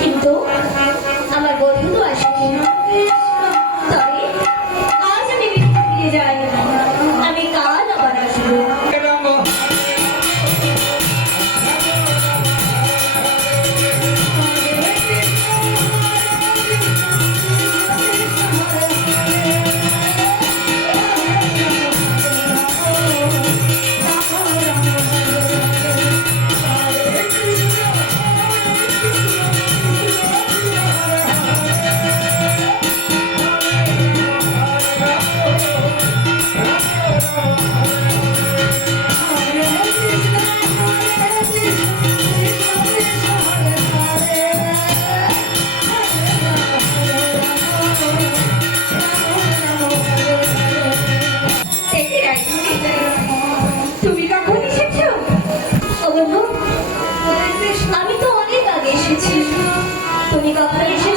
কিন্তু আমার বন্ধু আসবে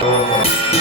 Oh.